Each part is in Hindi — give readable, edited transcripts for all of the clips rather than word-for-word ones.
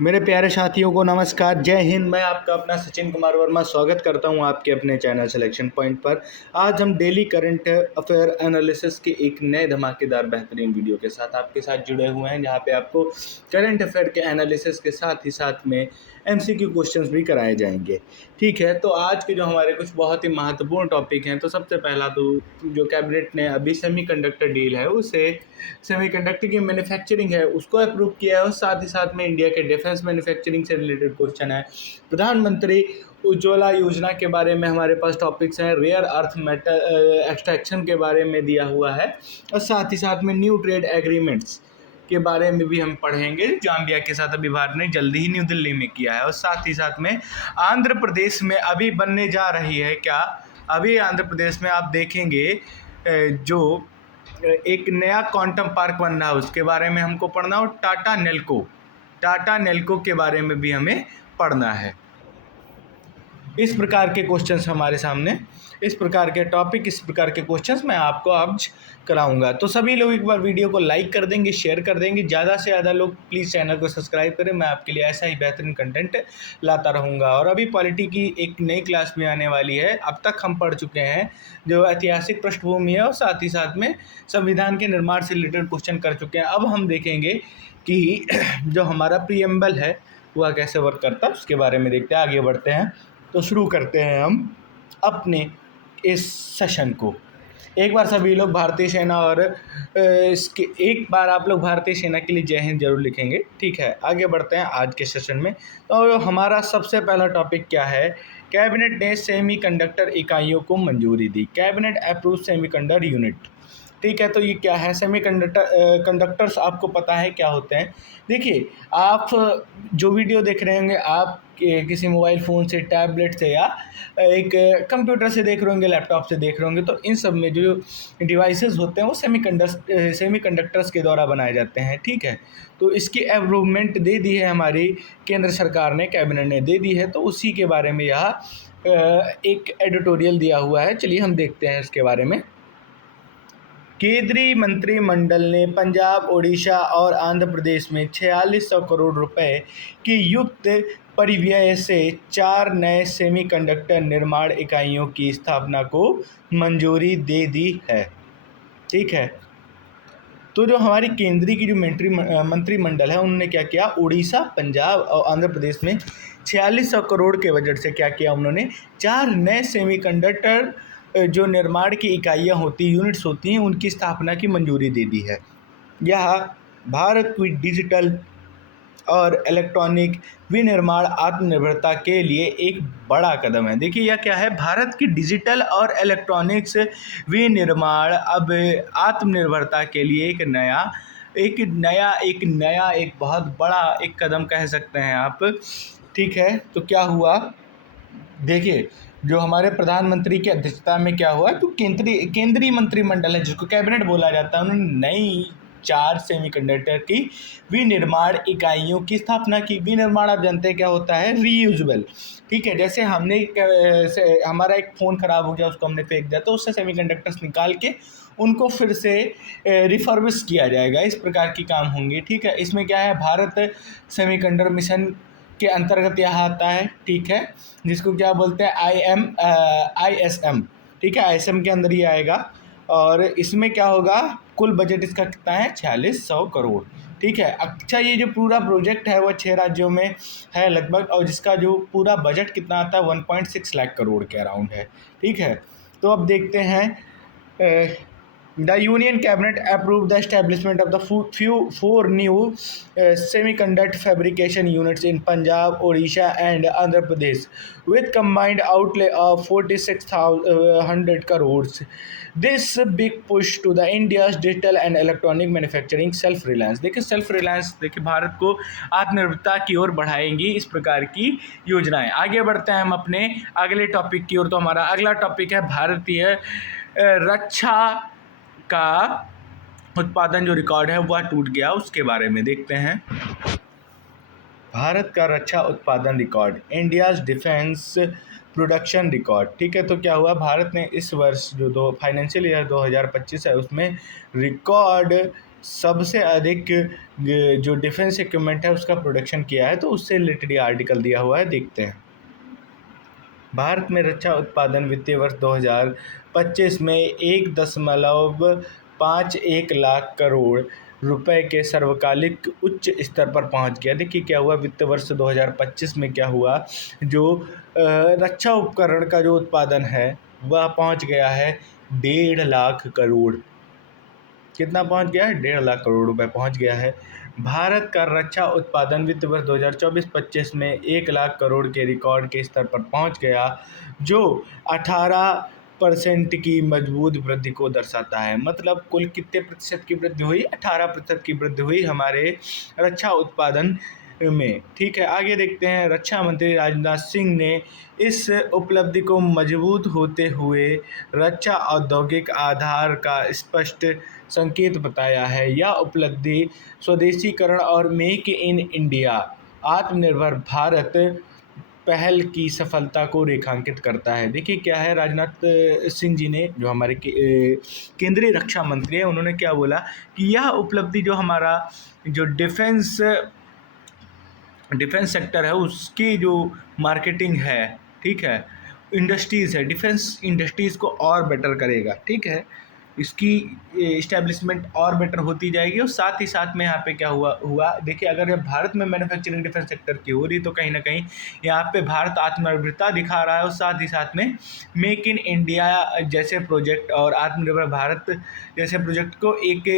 मेरे प्यारे साथियों को नमस्कार, जय हिंद। मैं आपका अपना सचिन कुमार वर्मा स्वागत करता हूं आपके अपने चैनल सिलेक्शन पॉइंट पर। आज हम डेली करंट अफेयर एनालिसिस के एक नए धमाकेदार बेहतरीन वीडियो के साथ आपके साथ जुड़े हुए हैं, जहां पे आपको करंट अफेयर के एनालिसिस के साथ ही साथ में एमसीक्यू क्वेश्चंस भी कराए जाएंगे। ठीक है, तो आज के जो हमारे कुछ बहुत ही महत्वपूर्ण टॉपिक हैं, तो सबसे पहला तो जो कैबिनेट ने अभी सेमीकंडक्टर डील है उसे सेमीकंडक्टर की मैन्युफैक्चरिंग है उसको अप्रूव किया है, और साथ ही साथ में इंडिया के डिफेंस मैन्युफैक्चरिंग से रिलेटेड क्वेश्चन है। प्रधानमंत्री उज्ज्वला योजना के बारे में हमारे पास टॉपिक्स हैं। रेयर अर्थ मेटल एक्सट्रैक्शन के बारे में दिया हुआ है, और साथ ही साथ में न्यू ट्रेड एग्रीमेंट्स के बारे में भी हम पढ़ेंगे। जाम्बिया के साथ अभी भारत ने जल्दी ही न्यू दिल्ली में किया है, और साथ ही साथ में आंध्र प्रदेश में अभी बनने जा रही है क्या, अभी आंध्र प्रदेश में आप देखेंगे जो एक नया क्वांटम पार्क बन रहा है उसके बारे में हमको पढ़ना, और टाटा नेल्को के बारे में भी हमें पढ़ना है। इस प्रकार के क्वेश्चंस हमारे सामने, इस प्रकार के टॉपिक, इस प्रकार के क्वेश्चंस मैं आपको आज कराऊंगा। तो सभी लोग एक बार वीडियो को लाइक कर देंगे, शेयर कर देंगे, ज़्यादा से ज़्यादा लोग प्लीज़ चैनल को सब्सक्राइब करें। मैं आपके लिए ऐसा ही बेहतरीन कंटेंट लाता रहूँगा। और अभी पॉलिटी की एक नई क्लास भी आने वाली है। अब तक हम पढ़ चुके हैं जो ऐतिहासिक पृष्ठभूमि है, और साथ ही साथ में संविधान के निर्माण से रिलेटेड क्वेश्चन कर चुके हैं। अब हम देखेंगे कि जो हमारा प्रीएम्बल है वह कैसे वर्क करता है, उसके बारे में देखते हैं। आगे बढ़ते हैं, तो शुरू करते हैं हम अपने इस सेशन को। एक बार सभी लोग भारतीय सेना और इसके एक बार आप लोग भारतीय सेना के लिए जय हिंद जरूर लिखेंगे। ठीक है, आगे बढ़ते हैं आज के सेशन में। तो हमारा सबसे पहला टॉपिक क्या है? कैबिनेट ने सेमीकंडक्टर इकाइयों को मंजूरी दी। Cabinet approve semiconductor unit. ठीक है, तो ये क्या है? कंडक्टर्स आपको पता है क्या होते हैं? देखिए, आप जो वीडियो देख रहे होंगे, आप किसी मोबाइल फ़ोन से, टैबलेट से, या एक कंप्यूटर से देख रहे होंगे, लैपटॉप से देख रहे होंगे, तो इन सब में जो डिवाइसेस होते हैं वो सेमीकंडक्टर्स के द्वारा बनाए जाते हैं। ठीक है, तो इसकी अप्रूवमेंट दे दी है हमारी केंद्र सरकार ने, कैबिनेट ने दे दी है। तो उसी के बारे में यहाँ एक एडिटोरियल दिया हुआ है। चलिए हम देखते हैं इसके बारे में। केंद्रीय मंत्रिमंडल ने पंजाब, ओडिशा और आंध्र प्रदेश में 4600 करोड़ रुपए की युक्त परिव्यय से 4 नए सेमीकंडक्टर निर्माण इकाइयों की स्थापना को मंजूरी दे दी है। ठीक है, तो जो हमारी केंद्रीय की जो मंत्रिमंडल है, उन्होंने क्या किया? उड़ीसा, पंजाब और आंध्र प्रदेश में 4600 करोड़ के बजट से क्या किया? उन्होंने 4 नए सेमीकंडक्टर जो निर्माण की इकाइयाँ होती, यूनिट्स होती हैं, उनकी स्थापना की मंजूरी दे दी है। यह भारत की डिजिटल और इलेक्ट्रॉनिक विनिर्माण आत्मनिर्भरता के लिए एक बड़ा कदम है। देखिए, यह क्या है? भारत की डिजिटल और इलेक्ट्रॉनिक्स विनिर्माण अब आत्मनिर्भरता के लिए एक बहुत बड़ा एक कदम कह सकते हैं आप। ठीक है, तो क्या हुआ? देखिए, जो हमारे प्रधानमंत्री की अध्यक्षता में क्या हुआ, तो केंद्रीय मंत्रिमंडल है जिसको कैबिनेट बोला जाता है, उन्होंने नई 4 सेमीकंडक्टर की विनिर्माण इकाइयों की स्थापना की। विनिर्माण आप जानते हैं क्या होता है? रीयूजेबल। ठीक है, जैसे हमारा एक फ़ोन ख़राब हो गया, उसको हमने फेंक दिया, तो उससे सेमीकंडक्टर्स निकाल के उनको फिर से रिफर्बिश किया जाएगा। इस प्रकार की काम होंगे। ठीक है, इसमें क्या है? भारत सेमीकंडक्टर मिशन के अंतर्गत यह आता है। ठीक है, जिसको क्या बोलते हैं? ISM। ठीक है, ISM के अंदर ही आएगा। और इसमें क्या होगा? कुल बजट इसका कितना है? 4600 करोड़। ठीक है, अच्छा, ये जो पूरा प्रोजेक्ट है वह 6 राज्यों में है लगभग, और जिसका जो पूरा बजट कितना आता है? 1.6 लाख करोड़ के अराउंड है। ठीक है, तो अब देखते हैं। The Union Cabinet approved the establishment of the 4 new semiconductor fabrication units in Punjab, Odisha, and Andhra Pradesh, with combined outlay of 46,100 crores. This big push to the India's digital and electronic manufacturing self-reliance. देखिए, self-reliance, देखिए, भारत को आत्मनिर्भरता की ओर बढ़ाएंगी इस प्रकार की योजनाएं। आगे बढ़ते हैं हम अपने अगले टॉपिक की ओर। तो हमारा अगला टॉपिक है भारतीय रक्षा का उत्पादन जो रिकॉर्ड है वह टूट गया, उसके बारे में देखते हैं। भारत का रक्षा उत्पादन record, India's defence production record. ठीक है, तो क्या हुआ? भारत ने इस वर्ष जो फाइनेंशियल ईयर 2025 है उसमें रिकॉर्ड सबसे अधिक जो डिफेंस इक्विपमेंट है उसका प्रोडक्शन किया है, तो उससे रिलेटेड ये आर्टिकल दिया हुआ है, देखते हैं। भारत में रक्षा उत्पादन वित्तीय वर्ष 2025 में 1.51 लाख करोड़ रुपए के सर्वकालिक उच्च स्तर पर पहुंच गया। देखिए क्या हुआ वित्त वर्ष 2025 में, क्या हुआ, जो रक्षा उपकरण का जो उत्पादन है वह पहुंच गया है 1.5 लाख करोड़। कितना पहुंच गया है? 1.5 लाख करोड़ रुपए पहुंच गया है। भारत का रक्षा उत्पादन वित्त वर्ष 2024-25 में 1 लाख करोड़ के रिकॉर्ड के स्तर पर पहुंच गया, जो 18% की मजबूत वृद्धि को दर्शाता है। मतलब कुल कितने प्रतिशत की वृद्धि हुई? 18% की वृद्धि हुई हमारे रक्षा उत्पादन में। ठीक है, आगे देखते हैं। रक्षा मंत्री राजनाथ सिंह ने इस उपलब्धि को मजबूत होते हुए रक्षा औद्योगिक आधार का स्पष्ट संकेत बताया है। यह उपलब्धि स्वदेशीकरण और मेक इन इंडिया आत्मनिर्भर भारत पहल की सफलता को रेखांकित करता है। देखिए क्या है, राजनाथ सिंह जी ने, जो हमारे केंद्रीय रक्षा मंत्री हैं, उन्होंने क्या बोला कि यह उपलब्धि जो हमारा जो डिफेंस सेक्टर है उसकी जो मार्केटिंग है, ठीक है, इंडस्ट्रीज़ है, डिफेंस इंडस्ट्रीज़ को और बेटर करेगा। ठीक है, इसकी इस्टेब्लिशमेंट और बेटर होती जाएगी। और साथ ही साथ में यहाँ पे क्या हुआ देखिए, अगर भारत में मैन्युफैक्चरिंग डिफेंस सेक्टर की हो रही, तो कहीं ना कहीं यहाँ पे भारत आत्मनिर्भरता दिखा रहा है, और साथ ही साथ में मेक इन इंडिया जैसे प्रोजेक्ट और आत्मनिर्भर भारत जैसे प्रोजेक्ट को एक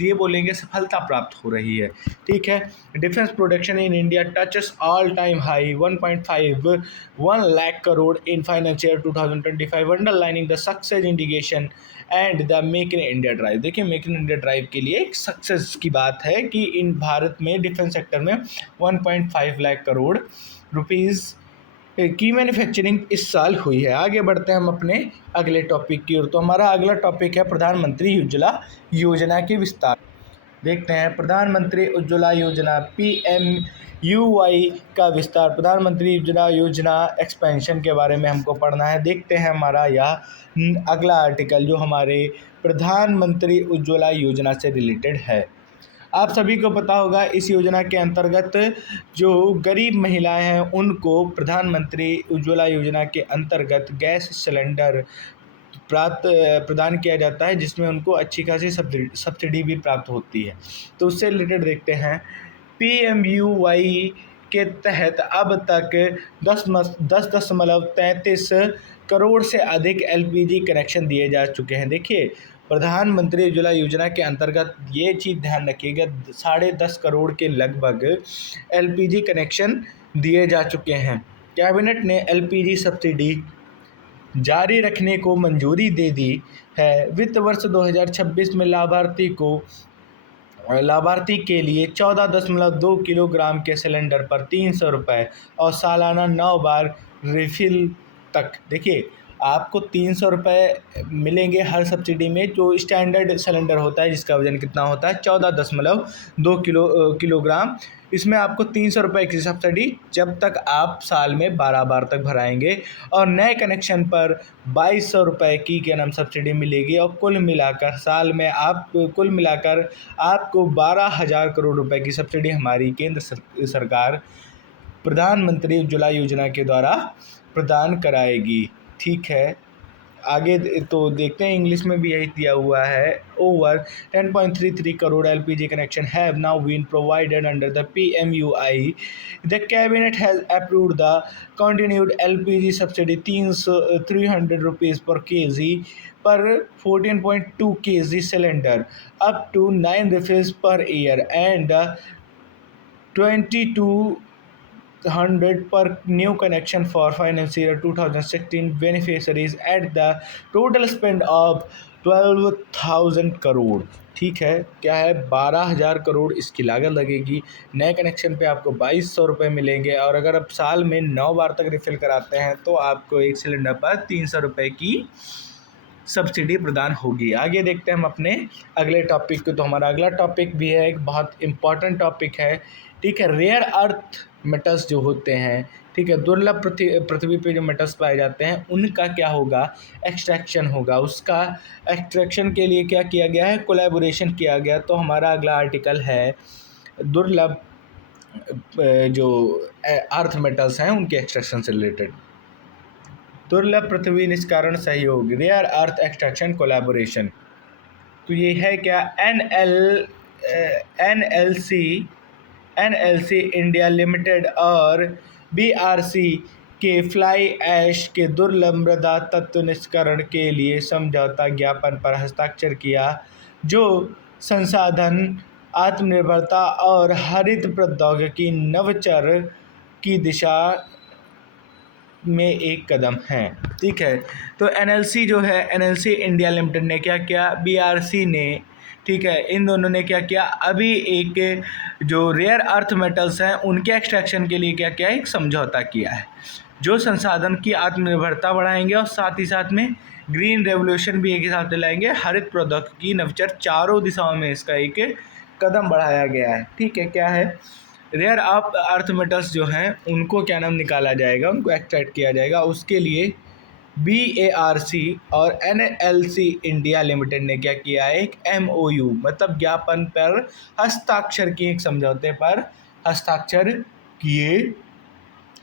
ये बोलेंगे सफलता प्राप्त हो रही है। ठीक है, defence production in India touches all time high 1.51 lakh crore in financial 2025, underlining the success indication and the make in India drive. देखिए मेक इन इंडिया ड्राइव के लिए एक सक्सेस की बात है कि इन भारत में डिफेंस सेक्टर में 1.5 लाख करोड़ रुपीज़ की मैन्युफैक्चरिंग इस साल हुई है। आगे बढ़ते हैं हम अपने अगले टॉपिक की ओर। तो हमारा अगला टॉपिक है प्रधानमंत्री उज्ज्वला योजना के विस्तार। देखते हैं प्रधानमंत्री उज्ज्वला योजना PMUY का विस्तार। प्रधानमंत्री उज्ज्वला योजना एक्सपेंशन के बारे में हमको पढ़ना है। देखते हैं हमारा यह अगला आर्टिकल जो हमारे प्रधानमंत्री उज्ज्वला योजना से रिलेटेड है। आप सभी को पता होगा इस योजना के अंतर्गत जो गरीब महिलाएं हैं उनको प्रधानमंत्री उज्ज्वला योजना के अंतर्गत गैस सिलेंडर प्रदान किया जाता है, जिसमें उनको अच्छी खासी सब्सिडी भी प्राप्त होती है। तो उससे रिलेटेड देखते हैं। PMUY के तहत अब तक 10.33 करोड़ से अधिक LPG कनेक्शन दिए जा चुके हैं। देखिए प्रधानमंत्री उज्ज्वला योजना के अंतर्गत ये चीज़ ध्यान रखिएगा, 10.5 करोड़ के लगभग LPG कनेक्शन दिए जा चुके हैं। कैबिनेट ने LPG सब्सिडी जारी रखने को मंजूरी दे दी है। वित्त वर्ष 2026 में लाभार्थी के लिए 14.2 किलोग्राम के सिलेंडर पर 300 रुपये और सालाना 9 बार रिफिल तक। देखिए आपको 300 रुपये मिलेंगे हर सब्सिडी में, जो स्टैंडर्ड सिलेंडर होता है जिसका वजन कितना होता है 14.2 किलोग्राम। इसमें आपको 300 रुपये की सब्सिडी जब तक आप साल में 12 बार तक भराएंगे, और नए कनेक्शन पर 2200 रुपये की सब्सिडी मिलेगी। और कुल मिलाकर साल में कुल मिलाकर आपको 12,000 करोड़ रुपए की सब्सिडी हमारी केंद्र सरकार प्रधानमंत्री उज्ज्वला योजना के द्वारा प्रदान कराएगी। ठीक है, आगे तो देखते हैं, इंग्लिश में भी यही दिया हुआ है। Over 10.33 crore LPG connection have now been provided under the PMUY। The cabinet has approved the continued LPG subsidy 300 rupees per kg per 14.2 kg cylinder up to 9 refills per year and 2200 per new connection for financial year 2016 beneficiaries at the total spend of 12,000 crore. ठीक है, क्या है 12,000 करोड़ इसकी लागत लगेगी। नए कनेक्शन पे आपको 2200 रुपये मिलेंगे, और अगर आप साल में 9 बार तक रिफ़िल कराते हैं तो आपको एक सिलेंडर पर 300 रुपये की सब्सिडी प्रदान होगी। आगे देखते हैं हम अपने अगले टॉपिक को। तो हमारा अगला टॉपिक भी है एक बहुत इम्पॉर्टेंट टॉपिक है, ठीक है। रेयर अर्थ मेटल्स जो होते हैं, ठीक है, दुर्लभ पृथ्वी पे जो मेटल्स पाए जाते हैं उनका क्या होगा, एक्सट्रैक्शन होगा। उसका एक्सट्रैक्शन के लिए क्या किया गया है, कोलैबोरेशन किया गया। तो हमारा अगला आर्टिकल है दुर्लभ जो अर्थ मेटल्स हैं उनके एक्सट्रैक्शन से रिलेटेड। दुर्लभ पृथ्वी निष्कारण सहयोग, रेयर अर्थ एक्सट्रैक्शन कोलैबोरेशन। तो ये है क्या, एनएलसी इंडिया लिमिटेड और बीआरसी के फ्लाई ऐश के दुर्लभ मृदा तत्व निष्करण के लिए समझौता ज्ञापन पर हस्ताक्षर किया, जो संसाधन, आत्मनिर्भरता और हरित प्रौद्योगिकी नवाचार की दिशा में एक कदम है। ठीक है। तो एनएलसी जो है, एनएलसी इंडिया लिमिटेड ने क्या किया, बीआरसी ने, ठीक है, इन दोनों ने क्या किया, अभी एक जो रेयर अर्थ मेटल्स हैं उनके एक्सट्रैक्शन के लिए क्या किया, एक समझौता किया है, जो संसाधन की आत्मनिर्भरता बढ़ाएंगे और साथ ही साथ में ग्रीन रेवोल्यूशन भी एक हिसाब से लाएंगे, हरित प्रौद्योगिकी नवाचार, चारों दिशाओं में इसका एक कदम बढ़ाया गया है। ठीक है। क्या है, रेयर अर्थ मेटल्स जो हैं उनको क्या नाम निकाला जाएगा, उनको एक्सट्रैक्ट किया जाएगा। उसके लिए बीआरसी और एनएलसी इंडिया लिमिटेड ने क्या किया है, एक एमओयू मतलब ज्ञापन पर हस्ताक्षर किए, एक समझौते पर हस्ताक्षर किए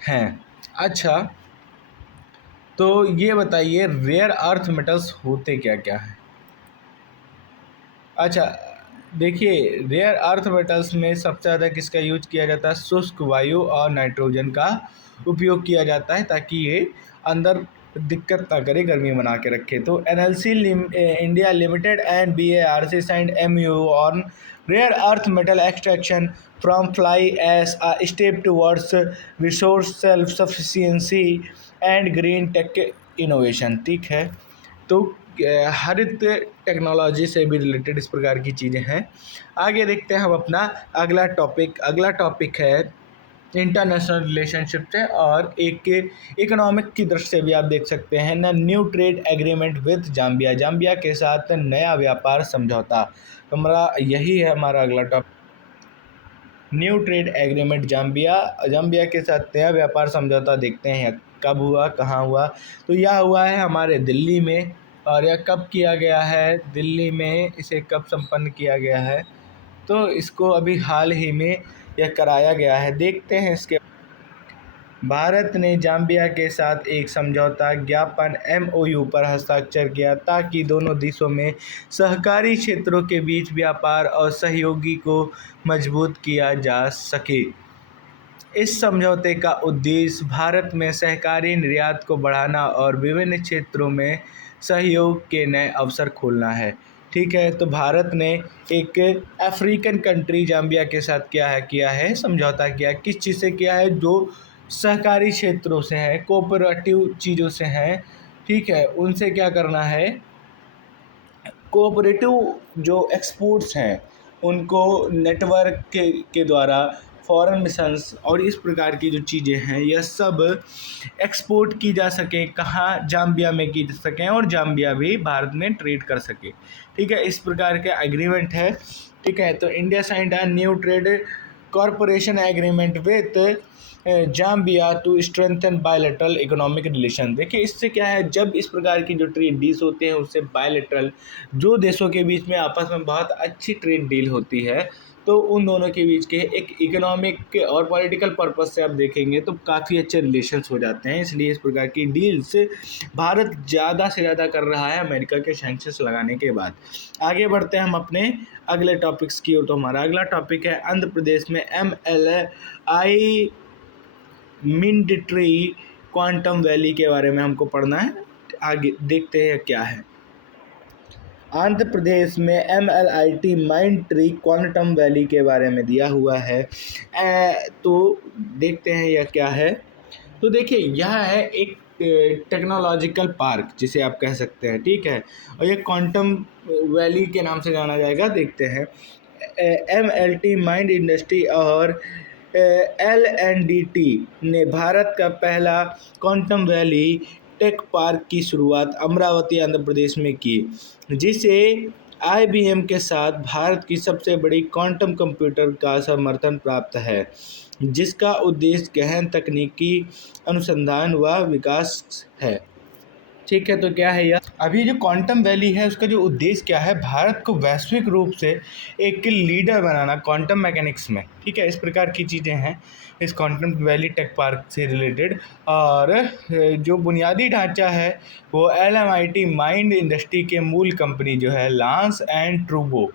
हैं। अच्छा, तो ये बताइए रेयर अर्थ मेटल्स होते क्या क्या हैं। अच्छा, देखिए, रेयर अर्थ मेटल्स में सबसे ज़्यादा किसका यूज किया जाता है, शुष्क वायु और नाइट्रोजन का उपयोग किया जाता है, ताकि ये अंदर दिक्कत ना करे, गर्मी बना के रखे। तो NLC India Limited and BRC signed MOU on rare earth metal extraction from fly ash a step towards resource self sufficiency and green tech innovation. ठीक है। तो हरित टेक्नोलॉजी से भी रिलेटेड इस प्रकार की चीज़ें हैं। आगे देखते हैं हम अपना अगला टॉपिक है इंटरनेशनल रिलेशनशिप से, और एक इकोनॉमिक की दृष्टि से भी आप देख सकते हैं ना, new trade agreement with Zambia, Zambia के साथ नया व्यापार समझौता। तो हमारा यही है हमारा अगला topic, new trade agreement Zambia के साथ नया व्यापार समझौता। देखते हैं कब हुआ, कहाँ हुआ। तो यह हुआ है हमारे दिल्ली में, और यह कब किया गया है, दिल्ली में इसे कब संपन्न किया गया है, तो इसको अभी हाल ही में यह कराया गया है। देखते हैं इसके, भारत ने जाम्बिया के साथ एक समझौता ज्ञापन एमओयू पर हस्ताक्षर किया, ताकि दोनों देशों में सहकारी क्षेत्रों के बीच व्यापार और सहयोगी को मजबूत किया जा सके। इस समझौते का उद्देश्य भारत में सहकारी निर्यात को बढ़ाना और विभिन्न क्षेत्रों में सहयोग के नए अवसर खोलना है। ठीक है। तो भारत ने एक अफ्रीकन कंट्री जाम्बिया के साथ किया है समझौता किया, किस चीज़ से किया है, जो सहकारी क्षेत्रों से है, कोऑपरेटिव चीज़ों से हैं। ठीक है। उनसे क्या करना है, कोऑपरेटिव जो एक्सपोर्ट्स हैं उनको नेटवर्क के द्वारा फॉरेन मिशंस और इस प्रकार की जो चीज़ें हैं यह सब एक्सपोर्ट की जा सके, कहाँ, जाम्बिया में की जा सकें, और जाम्बिया भी भारत में ट्रेड कर सके। ठीक है। इस प्रकार के एग्रीमेंट है। ठीक है। तो India signed a new trade corporation agreement with Zambia to strengthen bilateral economic relation. देखिए, इससे क्या है, जब इस प्रकार की जो ट्रेड डील्स होते हैं उससे बायलैटरल, जो देशों के बीच में आपस में बहुत अच्छी ट्रेड डील होती है, तो उन दोनों के बीच के एक इकोनॉमिक और पॉलिटिकल पर्पस से आप देखेंगे तो काफ़ी अच्छे रिलेशंस हो जाते हैं। इसलिए इस प्रकार की डील्स भारत ज़्यादा से ज़्यादा कर रहा है अमेरिका के सैंक्शंस लगाने के बाद। आगे बढ़ते हैं हम अपने अगले टॉपिक्स की ओर। तो हमारा अगला टॉपिक है आंध्र प्रदेश में MLI मिंडट्री क्वांटम वैली के बारे में हमको पढ़ना है। आगे देखते हैं क्या है। आंध्र प्रदेश में MLIT mind tree quantum valley के बारे में दिया हुआ है। तो देखते हैं यह क्या है। तो देखिए, यह है एक टेक्नोलॉजिकल पार्क जिसे आप कह सकते हैं। ठीक है। और ये क्वांटम वैली के नाम से जाना जाएगा। देखते हैं, MLT माइंड इंडस्ट्री और LNDT ने भारत का पहला क्वांटम वैली टेक पार्क की शुरुआत अमरावती आंध्र प्रदेश में की, जिसे आईबीएम के साथ भारत की सबसे बड़ी क्वांटम कंप्यूटर का समर्थन प्राप्त है, जिसका उद्देश्य गहन तकनीकी अनुसंधान व विकास है। ठीक है, तो क्या है यह अभी जो क्वांटम वैली है उसका जो उद्देश्य क्या है, भारत को वैश्विक रूप से एक लीडर बनाना क्वांटम मैकेनिक्स में। ठीक है, इस प्रकार की चीज़ें हैं इस क्वांटम वैली टेक पार्क से रिलेटेड। और जो बुनियादी ढांचा है वो LMIT माइंड इंडस्ट्री के मूल कंपनी जो है लांस एंड ट्रूबो,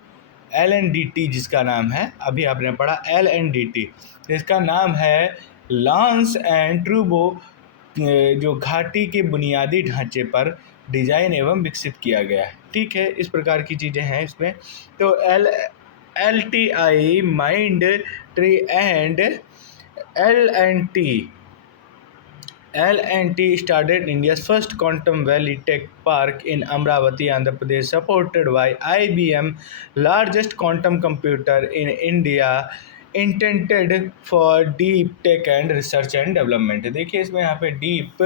LNDT जिसका नाम है, अभी आपने पढ़ा LNDT, इसका नाम है लांस एंड ट्रूबो, जो घाटी के बुनियादी ढांचे पर डिजाइन एवं विकसित किया गया है। ठीक है, इस प्रकार की चीज़ें हैं इसमें। तो LTI mind tree and L&T started India's first quantum valley tech park in Amravati, Andhra Pradesh, supported by IBM, largest quantum computer in India, intended for deep tech and research and development। देखिए इसमें यहाँ पे डीप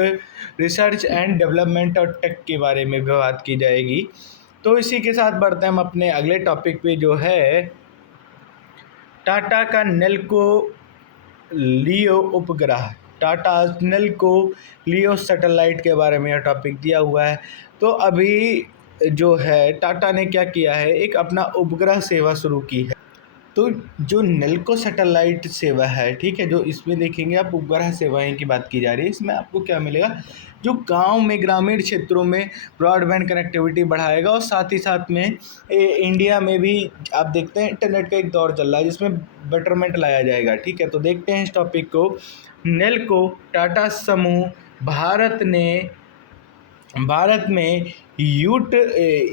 रिसर्च एंड डेवलपमेंट और टेक के बारे में भी बात की जाएगी। तो इसी के साथ बढ़ते हैं हम अपने अगले टॉपिक पे, जो है टाटा का नेल्को लियो उपग्रह, टाटा नेल्को लियो सैटेलाइट के बारे में यह टॉपिक दिया हुआ है। तो अभी जो है टाटा ने क्या किया है, एक अपना उपग्रह सेवा शुरू की है। तो जो नेल्को सैटेलाइट सेवा है, ठीक है, जो इसमें देखेंगे आप उपग्रह सेवाएं की बात की जा रही है, इसमें आपको क्या मिलेगा, जो गांव में ग्रामीण क्षेत्रों में ब्रॉडबैंड कनेक्टिविटी बढ़ाएगा और साथ ही साथ में इंडिया में भी आप देखते हैं इंटरनेट का एक दौर चल रहा है जिसमें बेटरमेंट लाया जाएगा। ठीक है, तो देखते हैं इस टॉपिक को। नेल्को टाटा समूह भारत में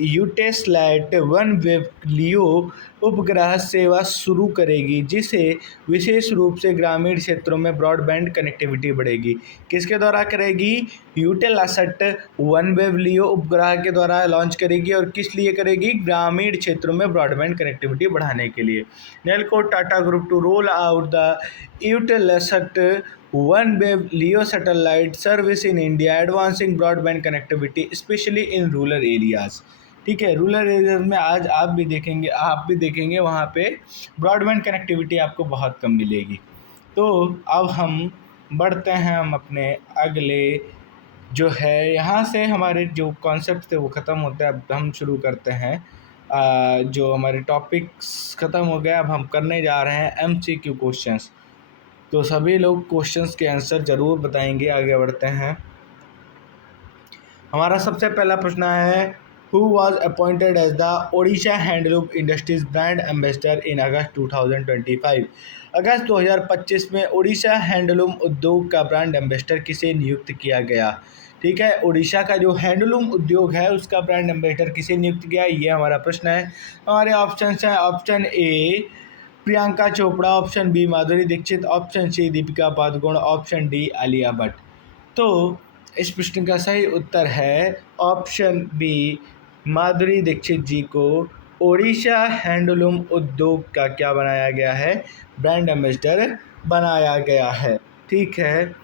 यूटेसलैट वन वेब लियो उपग्रह सेवा शुरू करेगी, जिसे विशेष रूप से ग्रामीण क्षेत्रों में ब्रॉडबैंड कनेक्टिविटी बढ़ेगी। किसके द्वारा करेगी, यूटेलसैट वन वेब लियो उपग्रह के द्वारा लॉन्च करेगी। और किस लिए करेगी, ग्रामीण क्षेत्रों में ब्रॉडबैंड कनेक्टिविटी बढ़ाने के लिए। Nelco Tata group to roll out the Eutelsat OneWeb LEO satellite service in India, advancing broadband connectivity specially in rural areas. ठीक है, रूरल एरियाज में आज आप भी देखेंगे वहाँ पे ब्रॉडबैंड कनेक्टिविटी आपको बहुत कम मिलेगी। तो अब हम बढ़ते हैं हम अपने अगले, जो है यहाँ से हमारे जो कॉन्सेप्ट थे वो ख़त्म होते हैं। अब हम शुरू करते हैं जो हमारे टॉपिक्स ख़त्म हो गया, अब हम करने जा रहे हैं MCQ क्वेश्चंस। तो सभी लोग क्वेश्चंस के आंसर ज़रूर बताएंगे। आगे बढ़ते हैं। हमारा सबसे पहला प्रश्न है, who was appointed as the Odisha handloom industries brand ambassador in August 2025। अगस्त 2025 में ओडिशा हैंडलूम उद्योग का ब्रांड एम्बेसडर किसे नियुक्त किया गया। ठीक है, ओडिशा का जो हैंडलूम उद्योग है उसका ब्रांड एम्बेसडर किसे नियुक्त किया, ये हमारा प्रश्न है। हमारे ऑप्शन हैं, option A Priyanka Chopra, option B Madhuri Dixit, option C Deepika Padukone, option D Alia Bhatt. तो इस प्रश्न का सही उत्तर है ऑप्शन बी, माधुरी दीक्षित जी को ओडिशा हैंडलूम उद्योग का क्या बनाया गया है, ब्रांड एम्बेसडर बनाया गया है। ठीक है,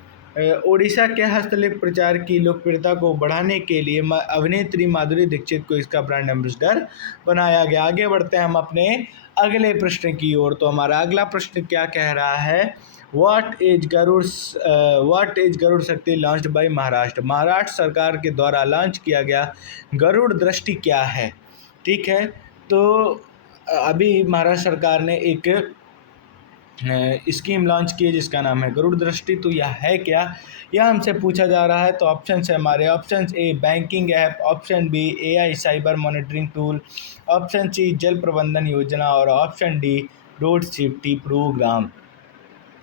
ओडिशा के हस्तलिपि प्रचार की लोकप्रियता को बढ़ाने के लिए अभिनेत्री माधुरी दीक्षित को इसका ब्रांड एम्बेसडर बनाया गया। आगे बढ़ते हैं हम अपने अगले प्रश्न की ओर। तो हमारा अगला प्रश्न क्या कह रहा है, व्हाट इज गरुड़ शक्ति लॉन्च्ड बाय महाराष्ट्र। महाराष्ट्र सरकार के द्वारा लॉन्च किया गया गरुड़ दृष्टि क्या है। ठीक है, तो अभी महाराष्ट्र सरकार ने एक स्कीम लॉन्च की है जिसका नाम है गरुड़ दृष्टि। तो यह है क्या, यह हमसे पूछा जा रहा है। तो ऑप्शन है हमारे, option A banking app, option B AI cyber monitoring tool, option C जल प्रबंधन योजना और option D road safety program.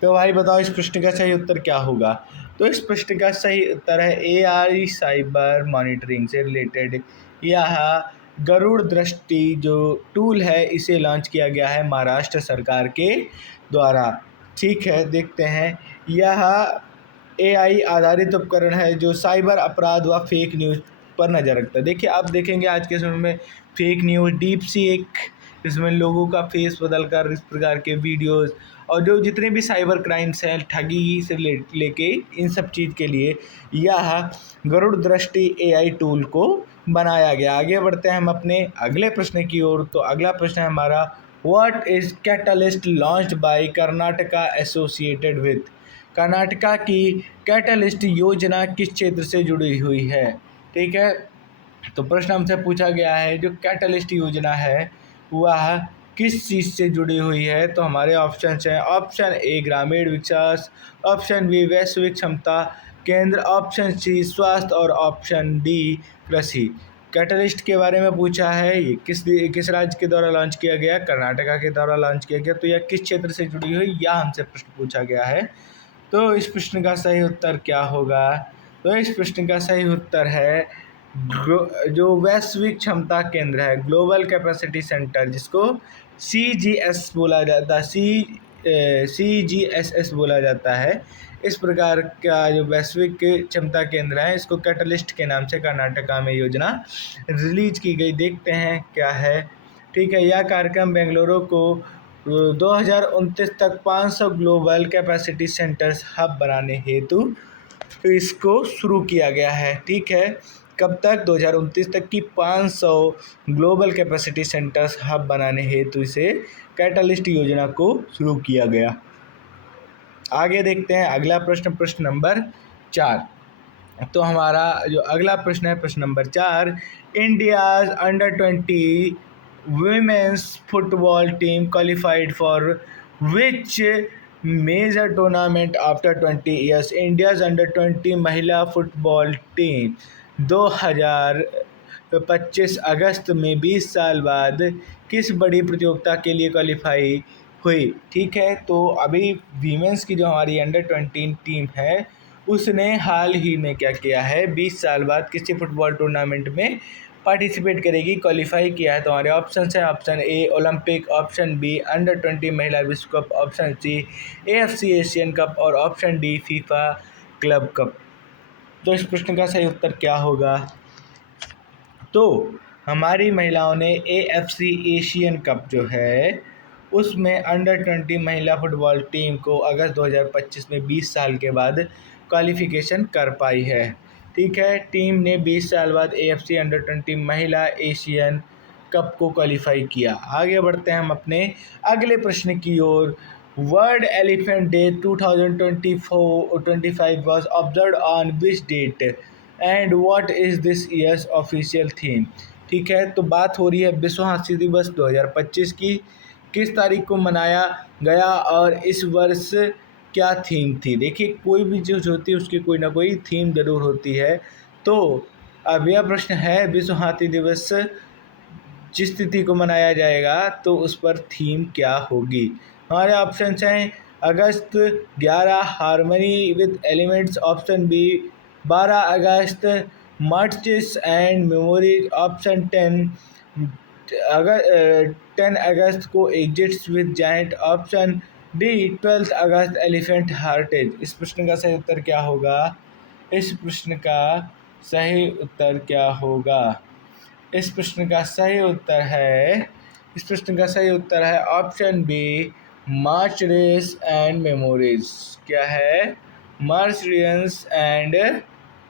तो भाई बताओ इस प्रश्न का सही उत्तर क्या होगा। तो इस प्रश्न का सही उत्तर है AI साइबर मॉनिटरिंग से रिलेटेड यह गरुड़ दृष्टि जो टूल है इसे लॉन्च किया गया है महाराष्ट्र सरकार के द्वारा। ठीक है, देखते हैं। यह AI आधारित उपकरण है जो साइबर अपराध व फेक न्यूज़ पर नज़र रखता है। देखिए आप देखेंगे आज के समय में फेक न्यूज़, डीप सीक, इसमें लोगों का फेस बदलकर इस प्रकार के वीडियोस और जो जितने भी साइबर क्राइम्स हैं, ठगी से लेके इन सब चीज़ के लिए यह गरुड़ दृष्टि AI टूल को बनाया गया। आगे बढ़ते हैं हम अपने अगले प्रश्न की ओर। तो अगला प्रश्न है हमारा, what is catalyst launched by Karnataka associated with. Karnataka की कैटलिस्ट योजना किस क्षेत्र से जुड़ी हुई है। ठीक है, तो प्रश्न हमसे पूछा गया है जो कैटलिस्ट योजना है वह किस चीज़ से जुड़ी हुई है। तो हमारे ऑप्शन हैं, ऑप्शन ए ग्रामीण विकास, ऑप्शन बी वैश्विक क्षमता केंद्र, ऑप्शन सी स्वास्थ्य और ऑप्शन डी कृषि। कैटलिस्ट के बारे में पूछा है, ये किस राज्य के द्वारा लॉन्च किया गया, कर्नाटका के द्वारा लॉन्च किया गया। तो यह किस क्षेत्र से जुड़ी हुई, यह हमसे प्रश्न पूछा गया है। तो इस प्रश्न का सही उत्तर क्या होगा। तो इस प्रश्न का सही उत्तर है जो वैश्विक क्षमता केंद्र है, ग्लोबल कैपेसिटी सेंटर, जिसको CGS बोला जाता है, CGSS बोला जाता है। इस प्रकार का जो वैश्विक क्षमता केंद्र है, इसको कैटलिस्ट के नाम से कर्नाटका में योजना रिलीज की गई। देखते हैं क्या है। ठीक है, यह कार्यक्रम बेंगलुरु को 2029 तक 500 ग्लोबल कैपेसिटी सेंटर्स हब बनाने हेतु इसको शुरू किया गया है। ठीक है, कब तक, 2029 तक की 500 ग्लोबल कैपेसिटी सेंटर्स हब बनाने हेतु इसे कैटलिस्ट योजना को शुरू किया गया। आगे देखते हैं अगला प्रश्न, प्रश्न नंबर 4। तो हमारा जो अगला प्रश्न है प्रश्न number 4, India's under 20 women's football team qualified for which major tournament after 20 years। India's under 20 महिला फुटबॉल टीम 2025 अगस्त में 20 साल बाद किस बड़ी प्रतियोगिता के लिए क्वालिफाई हुई। ठीक है, तो अभी वीमेंस की जो हमारी अंडर 20 टीम है उसने हाल ही में क्या किया है, 20 साल बाद किसी फुटबॉल टूर्नामेंट में पार्टिसिपेट करेगी, क्वालिफाई किया है। तो हमारे ऑप्शन है, option A Olympic, option B under 20 महिला विश्व cup, option C AFC Asian cup और option D FIFA club cup. तो इस प्रश्न का सही उत्तर क्या होगा। तो हमारी महिलाओं ने AFC एशियन कप जो है उसमें अंडर 20 महिला फुटबॉल टीम को अगस्त 2025 में 20 साल के बाद क्वालिफिकेशन कर पाई है। ठीक है, टीम ने 20 साल बाद AFC अंडर 20 महिला एशियन कप को क्वालिफाई किया। आगे बढ़ते हैं हम अपने अगले प्रश्न की ओर। World elephant day 2024-25 was observed on which date and what is this year's official theme। ठीक है, तो बात हो रही है विश्व हाथी दिवस 2025 की, किस तारीख को मनाया गया और इस वर्ष क्या थीम थी। देखिए, कोई भी चीज़ होती है उसकी कोई ना कोई थीम ज़रूर होती है। तो अब यह प्रश्न है, विश्व हाथी दिवस जिस तिथि को मनाया जाएगा तो उस पर थीम क्या होगी। हमारे ऑप्शन हैं, अगस्त 11 harmony with elements, option B 12 अगस्त मार्चेस एंड मेमोरीज, ऑप्शन 10 अगस्त को exits with giant, option D 12 अगस्त एलिफेंट हार्टेज। इस प्रश्न का सही उत्तर क्या होगा। इस प्रश्न का सही उत्तर क्या होगा। इस प्रश्न का सही उत्तर है, इस प्रश्न का सही उत्तर है option B March race and memories. क्या है, मार्च रेस एंड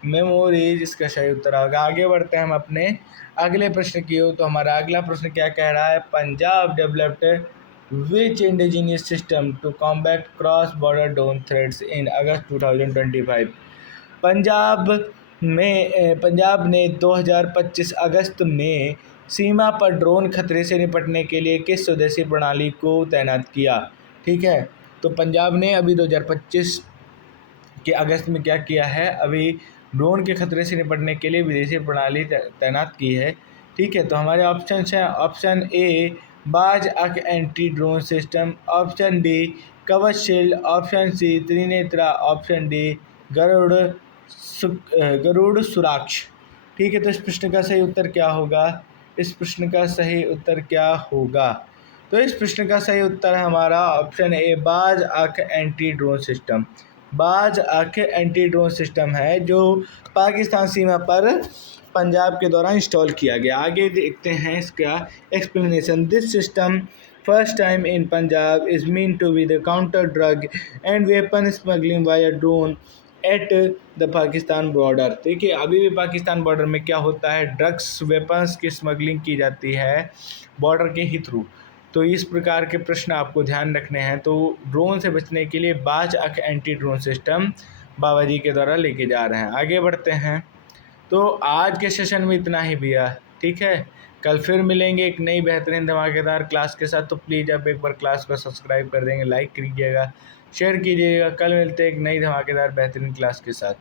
मेमोरीज इसका सही उत्तर होगा। आगे बढ़ते हैं हम अपने अगले प्रश्न की ओर। तो हमारा अगला प्रश्न क्या कह रहा है, Punjab developed which indigenous system to combat cross border drone threats in August 2025। Punjab ने 2025 अगस्त में सीमा पर ड्रोन खतरे से निपटने के लिए किस स्वदेशी प्रणाली को तैनात किया। ठीक है, तो पंजाब ने अभी 2025 के अगस्त में क्या किया है, अभी ड्रोन के खतरे से निपटने के लिए विदेशी प्रणाली तैनात की है। ठीक है, तो हमारे ऑप्शन हैं, option A Baaz Akh anti drone system, option D Kavach shield, option C Trinetra, option D Garud Suraksha. ठीक है, तो इस प्रश्न का सही उत्तर क्या होगा। इस प्रश्न का सही उत्तर क्या होगा। तो इस प्रश्न का सही उत्तर है हमारा ऑप्शन ए बाज आँख एंटी ड्रोन सिस्टम। बाज आँख एंटी ड्रोन सिस्टम है जो पाकिस्तान सीमा पर पंजाब के द्वारा इंस्टॉल किया गया। आगे देखते हैं इसका explanation. This system first time in Punjab is mean to be the counter drug and weapon smuggling by drone at the Pakistan border. देखिए अभी भी पाकिस्तान बॉर्डर में क्या होता है, ड्रग्स वेपन्स की स्मगलिंग की जाती है बॉर्डर के ही थ्रू। तो इस प्रकार के प्रश्न आपको ध्यान रखने हैं। तो ड्रोन से बचने के लिए बाज अक एंटी ड्रोन सिस्टम बाबा जी के द्वारा लेके जा रहे हैं। आगे बढ़ते हैं। तो आज के सेशन में इतना ही भैया, ठीक है। कल फिर मिलेंगे एक नई बेहतरीन धमाकेदार क्लास के साथ। तो प्लीज़ आप एक बार क्लास को सब्सक्राइब कर देंगे, लाइक कीजिएगा, शेयर कीजिएगा। कल मिलते हैं एक नई धमाकेदार बेहतरीन क्लास के साथ।